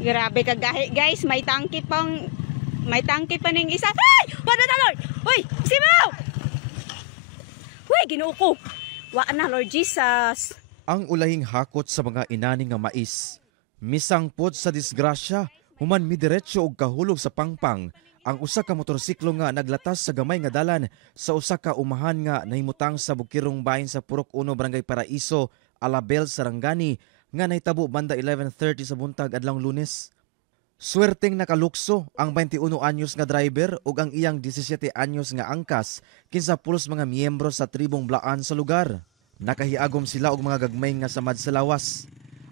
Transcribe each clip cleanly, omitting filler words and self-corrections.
Grabe ka gahi, guys. May tangke pa ning isa. Ay! Wala na, Lord! Uy! Simaw! Uy, Ginoo ko. Wa na, Lord Jesus. Ang ulahing hakot sa mga inani nga mais. Misangpot sa disgrasya, human midiretso og kahulog sa pangpang ang usa ka motorsiklo nga naglatas sa gamay nga dalan sa usa ka umahan nga nahimutang sa Bukirong bahin sa Purok 1, Barangay Paraiso, Alabel, Sarangani nga nahitabo banda 11:30 sa buntag adlawng Lunes. Swerteng nakalukso ang 21 anyos nga driver ug ang iyang 17 anyos nga angkas kinsa pulos mga miyembro sa tribong Blaan sa lugar. Nakahiagom sila og mga gagmay nga samad sa lawas.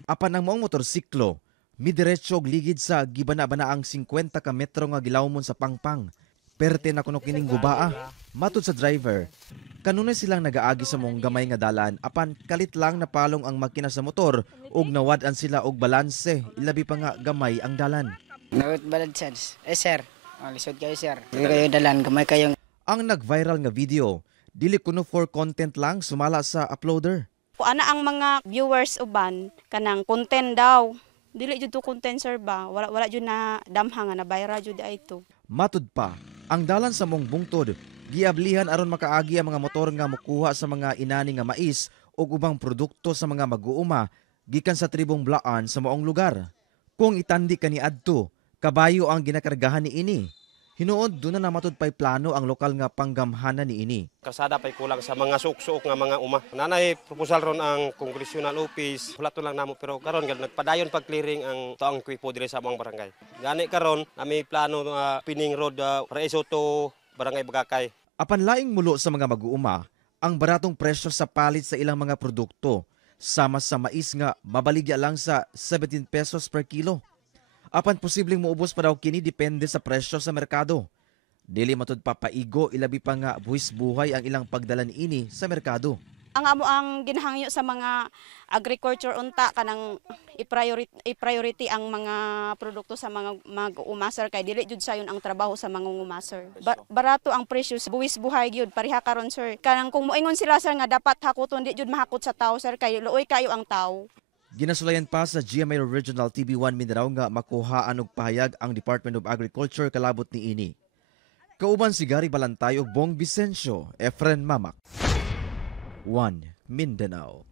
Apan ang maong motorsiklo midiretso og ligid sa gibana-banaang 50 ka metro nga gilawmon sa pangpang. Perte na kuno kining gubaa. Matud sa driver, kanunay silang nagaagi sa mong gamay nga dalan apan kalit lang napalong ang makina sa motor ug nawad-an sila og balanse ilabi pa nga gamay ang dalan. Nawit balad sir. Lisod kayo sir. Hindi kayo dalan, gamay kayong. Ang nag-viral nga video, dili kuno for content lang sumala sa uploader. Ana ang mga viewers uban kanang content daw. Dili jud to content sir ba? Wala jud na damha nga na viral jud ay ito. Matud pa, ang dalan sa mong bungtod giablihan aron makaagi ang mga motor nga mokuha sa mga inani nga mais o ubang produkto sa mga mag-uuma gikan sa tribong Blaan sa maong lugar. Kung itandi kaniadto, kabayo ang ginakargahan ni ini. Hinuod doon na matud pay plano ang lokal nga panggamhanan ni ini. Kasada pay kulang sa mga suksok nga mga uma. Nanay proposal ron ang congressional office. Wala to lang namo pero karon nagpadayon pag clearing ang toang kwipo dire sa mga barangay. Gani karon nami plano Pining Road Paraiso to Barangay Bagakay. Apan laing mulo sa mga mag-uuma ang baratong presyo sa palit sa ilang mga produkto. Sama sa mais nga mabaligya lang sa 17 pesos per kilo. Apan posibleng muubos pa daw kini depende sa presyo sa merkado. Dili matud papaigo ilabi pa nga buhis buhay ang ilang pagdalan ini sa merkado. Ang amo ang ginahangyo sa mga agriculture unta kanang i-priority ang mga produkto sa mga mag-umaser kay dili jud sayon ang trabaho sa mga umaser. Barato ang presyo, buwis buhay gyud pareha karon sir. Kanang kung moingon sila sir nga dapat hakuton di jud mahakot sa tawo sir kay luoy kayo ang tawo. Ginasulayan pa sa GMA Regional TV1 Mindanao nga makuhaan og pahayag ang Department of Agriculture kalabot ni ini. Kauban si Gary Balantay ug Bong Vicencio, Efren Mamak. 1 Mindanao.